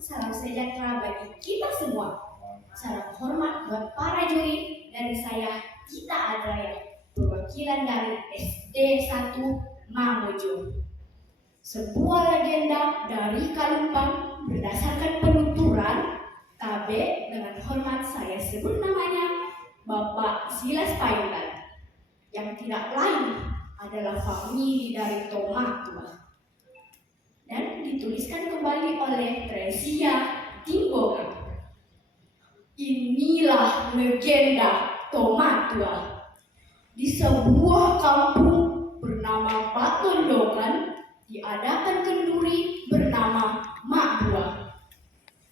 salam sejahtera bagi kita semua. Salam hormat buat para juri dari saya, Tita Adraya, perwakilan dari SD 1 Mamuju. Sebuah legenda dari Kalumpang berdasarkan penuturan KB dengan hormat saya sebut namanya Bapak Silas Payungan, yang tidak lain adalah famili dari Tomatua, dan dituliskan kembali oleh Tresia Timbonga. Inilah legenda Tomatua. Di sebuah kampung bernama Patondokan diadakan kenduri bernama Mak Buah.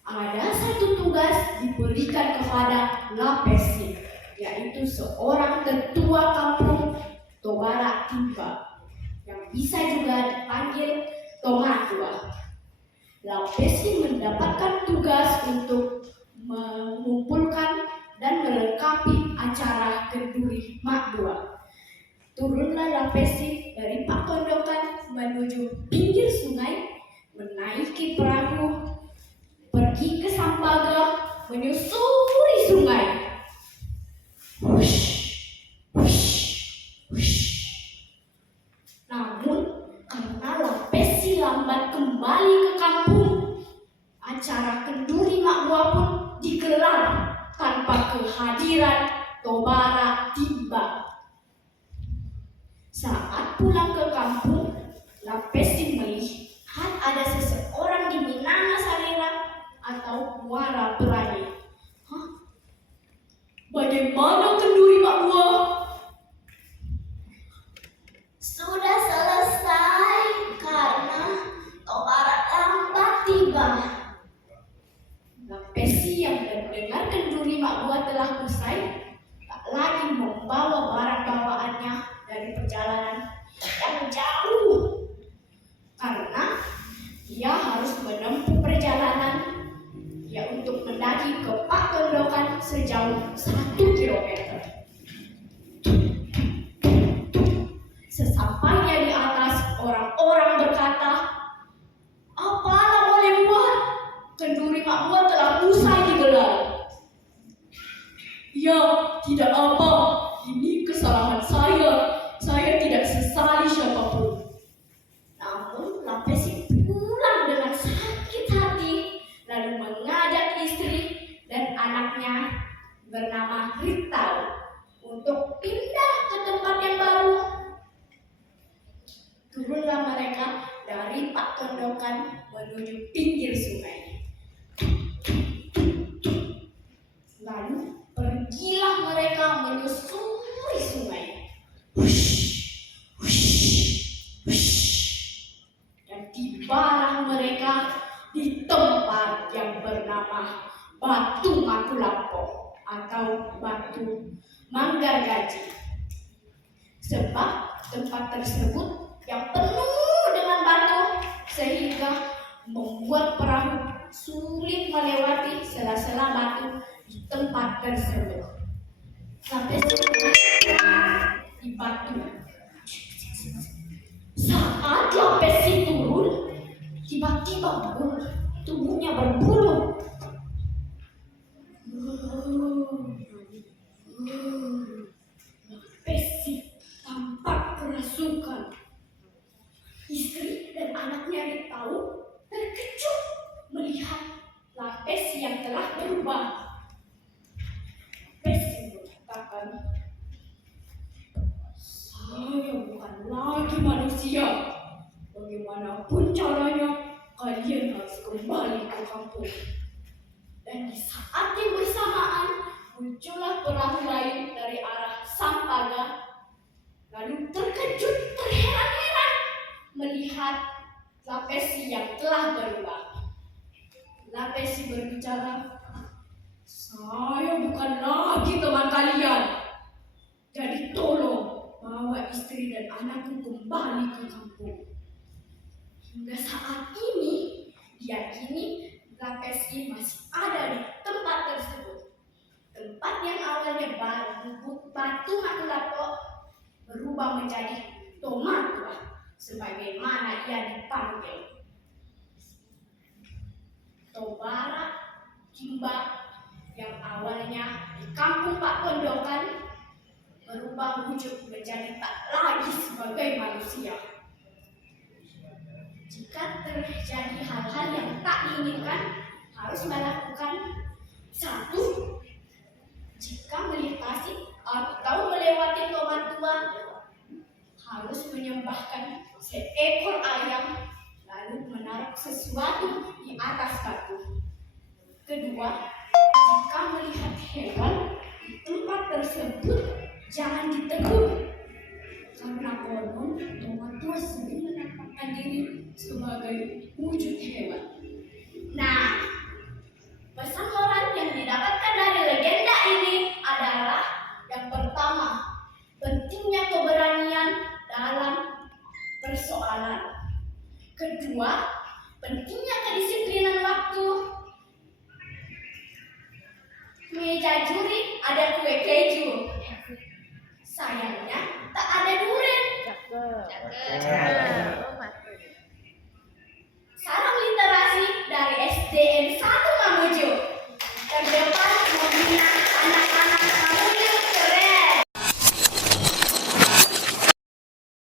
Ada satu tugas diberikan kepada Lapesi, yaitu seorang tetua kampung Tobara Timba, yang bisa juga dipanggil Tomatua. Lapesi mendapatkan tugas untuk mengumpulkan dan melengkapi acara kenduri Mak Buah. Turunlah Lapesi dari Patondokan menuju pinggir sungai, menaiki perahu, pergi ke Sampaga, menyusuri sungai. Hush, hush, hush. Namun karena Lapesi lambat kembali ke kampung, acara kenduri Mak Buah pun digelar tanpa kehadiran Tobara Timba. Saat pulang ke kampung, Lapesi melihat ada seseorang di Minanga Sarera atau Muara Berani. Bagaimana kenduri Mak Buah? Sudah selesai karena Tobara lambat tiba. Lapesi yang mendengar kenduri Mak Buah telah usai tak lagi membawa barang bawaannya dari perjalanan yang jauh, karena ia harus menempuh perjalanan untuk mendaki ke Patondokan sejauh 1 kilometer. Sesampainya di atas, orang-orang berkata, "Apalah boleh buat? Kenduri Mak Buah telah usai digelar." "Ya, tidak apa. Ini kesalahan saya. Saya tidak sesali siapapun." Namun Lapesi pulang dengan sakit hati, lalu mengajak istri dan anaknya bernama Ritau untuk pindah ke tempat yang baru. Turunlah mereka dari Patondokan menuju pinggir sungai. Lalu pergilah mereka menyusuri sungai. Hush, hush, hush. Dan tibalah mereka di tempat yang bernama Batu Makulapo atau Batu Manggargaji. Sebab tempat tersebut yang penuh dengan batu sehingga membuat perahu sulit melewati sela-sela batu di tempat tersebut. Sampai di batu. Saat Lapesi turun, tiba-tiba tubuhnya berbulu. Lapesi tampak kerasukan. Istri dan anaknya tahu, terkejut melihat Lapesi yang telah berubah. Lapesi mengatakan, "Saya bukan lagi manusia. Bagaimanapun caranya, kalian harus kembali ke kampung." Dan di saat yang bersamaan, muncullah perahu lain dari arah Sampaga. Lalu terkejut, terheran-heran melihat Lapesi yang telah berubah. Lapesi berbicara, "Saya bukan lagi teman kalian. Jadi tolong bawa istri dan anakku kembali ke kampung." Hingga saat ini, diyakini Lapesi masih ada di tempat tersebut. Tempat yang awalnya Batu Makulapo berubah menjadi Tomatua sebagaimana ia dipanggil. Tobara Kimba yang awalnya di kampung Pak Pondokan berubah wujud menjadi tak lagi sebagai manusia. Jika terjadi hal-hal yang tak diinginkan, harus melakukan satu. Jika melintasi atau melewati tomat tua, harus menyembahkan seekor ayam lalu menaruh sesuatu di atas batu. Kedua, jika melihat hewan di tempat tersebut, jangan ditegur, karena konon tomat tua sering menampakkan diri sebagai wujud hewan. Nah, pesan moral yang didapatkan dari legenda ini adalah yang pertama, pentingnya keberanian dalam persoalan. Kedua, pentingnya kedisiplinan waktu. Meja juri ada kue keju. Sayangnya tak ada durian. Cakep. Oh,